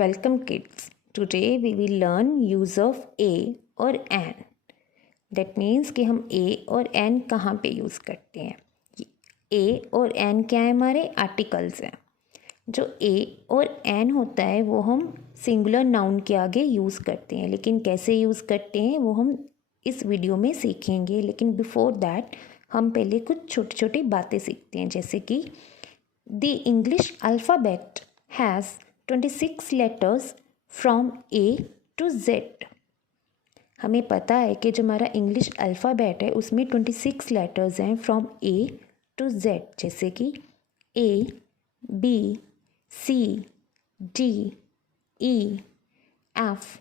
Welcome kids. Today we will learn use of a और an. That means कि हम a और an कहाँ पे यूज़ करते हैं. a और an क्या है, हमारे आर्टिकल्स हैं. जो a और an होता है वो हम सिंगुलर नाउन के आगे यूज़ करते हैं, लेकिन कैसे यूज़ करते हैं वो हम इस वीडियो में सीखेंगे. लेकिन बिफोर दैट हम पहले कुछ छोटी छोटी बातें सीखते हैं, जैसे कि the English alphabet has 26 letters from A to Z. हमें पता है कि जो हमारा इंग्लिश अल्फ़ाबेट है उसमें 26 लेटर्स हैं फ्रॉम A to Z, जैसे कि A, B, C, D, E, F,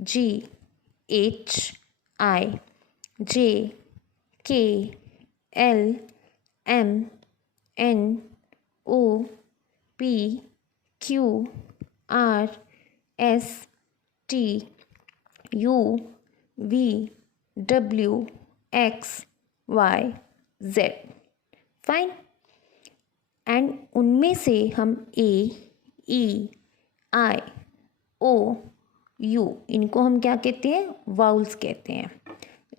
G, H, I, J, K, L, M, N, O, P, Q, R, S, T, U, V, W, X, Y, Z. Fine. And उनमें से हम A, E, I, O, U इनको हम क्या कहते हैं, vowels कहते हैं.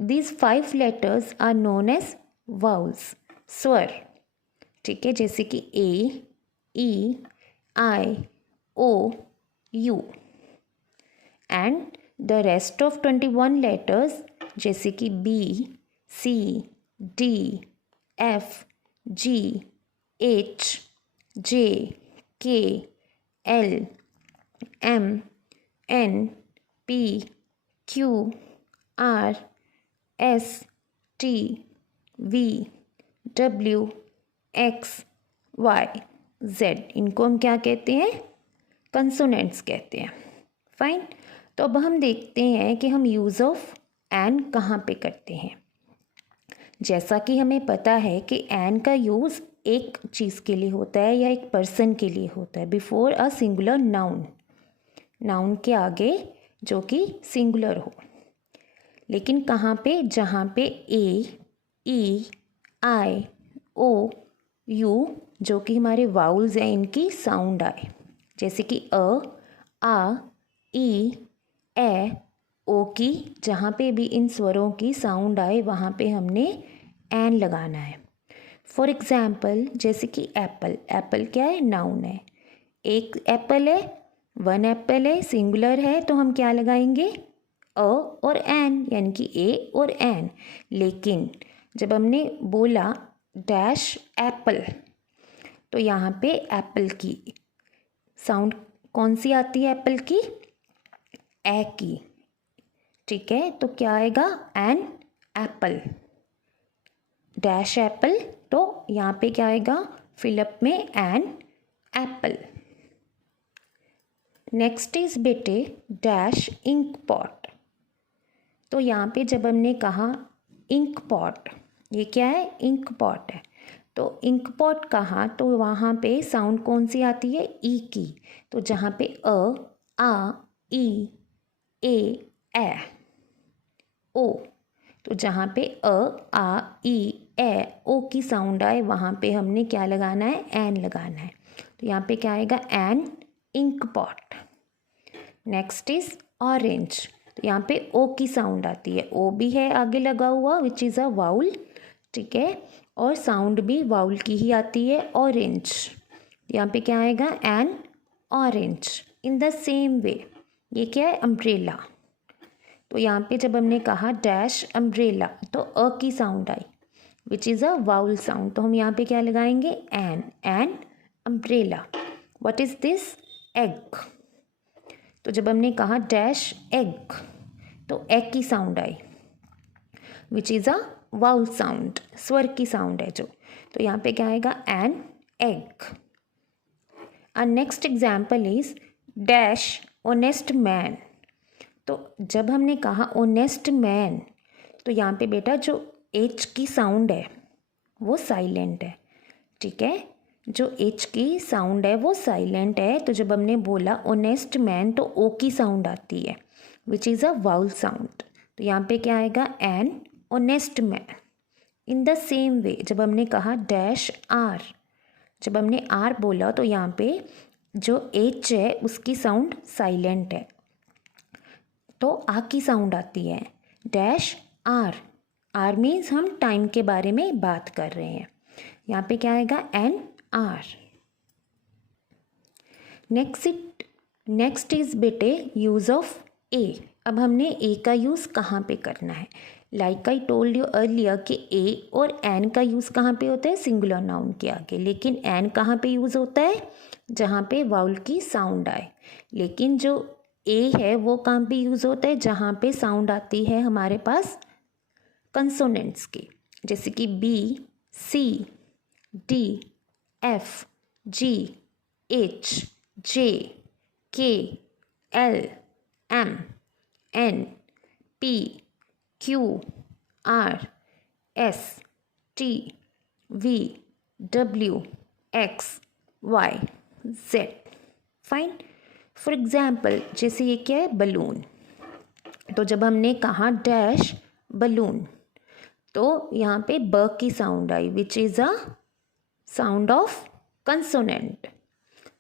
These 5 letters are known as vowels, स्वर. ठीक है, जैसे कि A, E, I, O, U. And the rest of 21 letters जैसे कि B, C, D, F, G, H, J, K, L, M, N, P, Q, R, S, T, V, W, X, Y, Z इनको हम क्या कहते हैं, consonants कहते हैं. Fine. तो अब हम देखते हैं कि हम यूज़ ऑफ एन कहाँ पे करते हैं. जैसा कि हमें पता है कि एन का यूज़ एक चीज़ के लिए होता है या एक पर्सन के लिए होता है, before a singular noun, noun के आगे जो कि सिंगुलर हो. लेकिन कहाँ पे, जहाँ पे ए, ई, आई, ओ, यू जो कि हमारे वाउल्स हैं इनकी साउंड आए, जैसे कि अ, आ, ई, ए, ओ की जहाँ पे भी इन स्वरों की साउंड आए वहाँ पे हमने एन लगाना है. फॉर एग्जाम्पल जैसे कि एप्पल. एप्पल क्या है, नाउन है. एक एप्पल है, वन एप्पल है, सिंगुलर है, तो हम क्या लगाएंगे, अ और एन, यानी कि ए और एन. लेकिन जब हमने बोला डैश एप्पल, तो यहाँ पे एप्पल की साउंड कौन सी आती है, एप्पल की, ए की. ठीक है, तो क्या आएगा, एन एप्पल. डैश एप्पल, तो यहाँ पे क्या आएगा, फिलअप में एन एप्पल. नेक्स्ट इज बेटे डैश इंक पॉट. तो यहाँ पे जब हमने कहा इंक पॉट, ये क्या है, इंक पॉट है. तो इंक पॉट कहाँ, तो वहाँ पे साउंड कौन सी आती है, ई की. तो जहाँ पे अ, आ, ई, ए, ओ, तो जहाँ पे अ, आ, ई, ए, ओ की साउंड आए वहाँ पे हमने क्या लगाना है, एन लगाना है. तो यहाँ पे क्या आएगा, an ink pot. Next is orange. तो यहाँ पे ओ की साउंड आती है, ओ भी है आगे लगा हुआ विच इज़ अ वाउल. ठीक है, और साउंड भी वाउल की ही आती है, ऑरेंज. यहाँ पे क्या आएगा, N orange. In the same way ये क्या है, अम्ब्रेला. तो यहाँ पे जब हमने कहा डैश अम्ब्रेला, तो अ की साउंड आई which is a vowel sound, तो हम यहाँ पे क्या लगाएंगे, an umbrella. What is this, egg. तो जब हमने कहा डैश एग, तो एग की साउंड आई which is a vowel sound, स्वर की साउंड है जो. तो यहाँ पे क्या आएगा, an egg. A next example is dash honest man. तो जब हमने ऑनेस्ट ऑनेस्ट मैन, तो यहाँ पे बेटा जो एच की साउंड है वो साइलेंट है. ठीक है, जो एच की साउंड है वो साइलेंट है. तो जब हमने बोला ऑनेस्ट मैन, तो ओ की साउंड आती है विच इज़ अ वाउल साउंड. तो यहाँ पे क्या आएगा, an honest man. In the same way जब हमने कहा डैश आर, जब हमने आर बोला तो यहाँ पे जो एच है उसकी साउंड साइलेंट है, तो आ की साउंड आती है। डैश आर, आर मीन्स हम टाइम के बारे में बात कर रहे हैं। यहाँ पे क्या आएगा, एन आर। नेक्स्ट इज बेटे यूज़ ऑफ ए। अब हमने ए का यूज़ कहाँ पे करना है। Like I told you earlier कि ए और एन का यूज़ कहाँ पे होता है, सिंगुलर नाउन के आगे। लेकिन एन कहाँ पे यूज़ होता है, जहाँ पे वाउल की साउंड आए। लेकिन जो ए है वो कहाँ पे यूज़ होता है, जहाँ पे साउंड आती है हमारे पास कंसोनेंट्स की, जैसे कि B, C, D, F, G, H, J, K, L, M, N, P, Q, R, S, T, V, W, X, Y, Z. Fine. For example जैसे ये क्या है, बलून। तो जब हमने कहा डैश बलून, तो यहाँ पे ब की साउंड आई, which is a sound of consonant.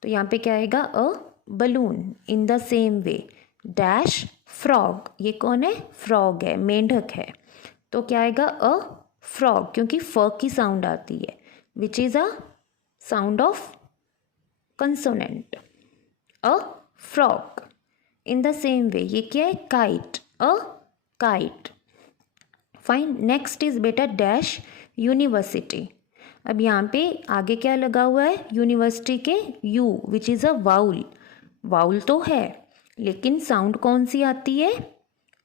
तो यहाँ पे क्या आएगा, a balloon. In the same way dash frog, ये कौन है, फ्रॉग है, मेंढक है। तो क्या आएगा, अ फ्रॉग, क्योंकि फ की साउंड आती है, विच is a sound of consonant, a frog. In the same way ये क्या है, kite, a kite. Fine. Next is बेटा डैश यूनिवर्सिटी। अब यहाँ पे आगे क्या लगा हुआ है, यूनिवर्सिटी के you, which is a vowel. Vowel तो है लेकिन साउंड कौन सी आती है,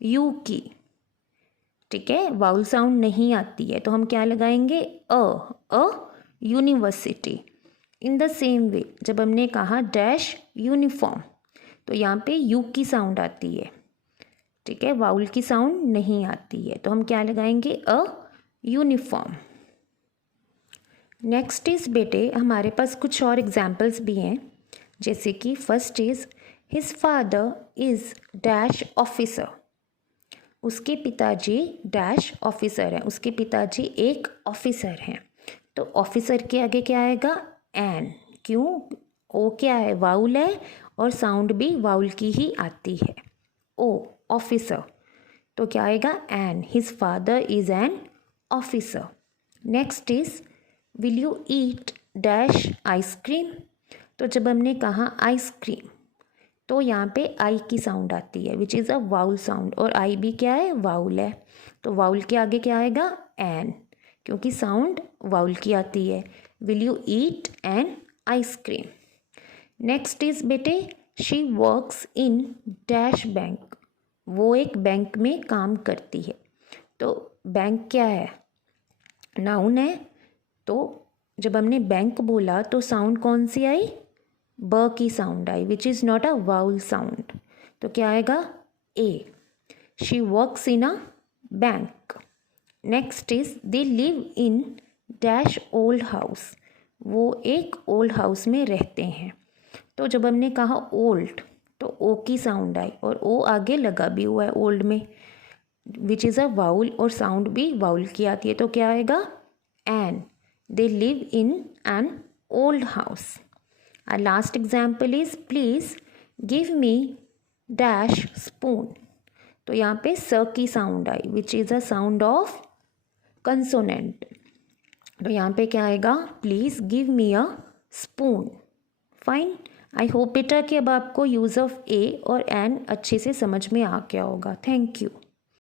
यू की। ठीक है, वाउल साउंड नहीं आती है, तो हम क्या लगाएंगे, a university. In the same way जब हमने कहा डैश यूनिफॉर्म, तो यहाँ पे यू की साउंड आती है। ठीक है, वाउल की साउंड नहीं आती है, तो हम क्या लगाएंगे, अ यूनिफॉर्म। नेक्स्ट इज बेटे हमारे पास कुछ और एग्जाम्पल्स भी हैं, जैसे कि first is his father is dash officer. उसके पिताजी डैश ऑफिसर हैं, उसके पिताजी एक ऑफिसर हैं। तो ऑफिसर के आगे क्या आएगा, एन। क्यों, ओ क्या है, वाउल है और साउंड भी वाउल की ही आती है, ओ ऑफिसर। तो क्या आएगा, an. His father is an officer. Next is will you eat dash ice cream. तो जब हमने कहा आइसक्रीम, तो यहाँ पे आई की साउंड आती है, विच इज़ अ वाउल साउंड, और आई भी क्या है, वाउल है। तो वाउल के आगे क्या आएगा, एन, क्योंकि साउंड वाउल की आती है। Will you eat an ice cream. Next is बेटे she works in dash bank. वो एक बैंक में काम करती है। तो बैंक क्या है, नाउन है। तो जब हमने बैंक बोला तो साउंड कौन सी आई, ब की साउंड आई, which is not a vowel sound. तो क्या आएगा, a. She works in a bank. Next is they live in dash old house. वो एक ओल्ड हाउस में रहते हैं। तो जब हमने कहा ओल्ड, तो ओ की साउंड आई और ओ आगे लगा भी हुआ है ओल्ड में, विच इज़ अ वाउल, और साउंड भी वाउल की आती है। तो क्या आएगा, an. They live in an old house. Our last example is please give me dash spoon. तो यहाँ पे स की साउंड आई, which is a sound of consonant. तो यहाँ पे क्या आएगा, please give me a spoon. Fine. I hope बेटा कि अब आपको यूज़ ऑफ ए और एन अच्छे से समझ में आ गया होगा। Thank you.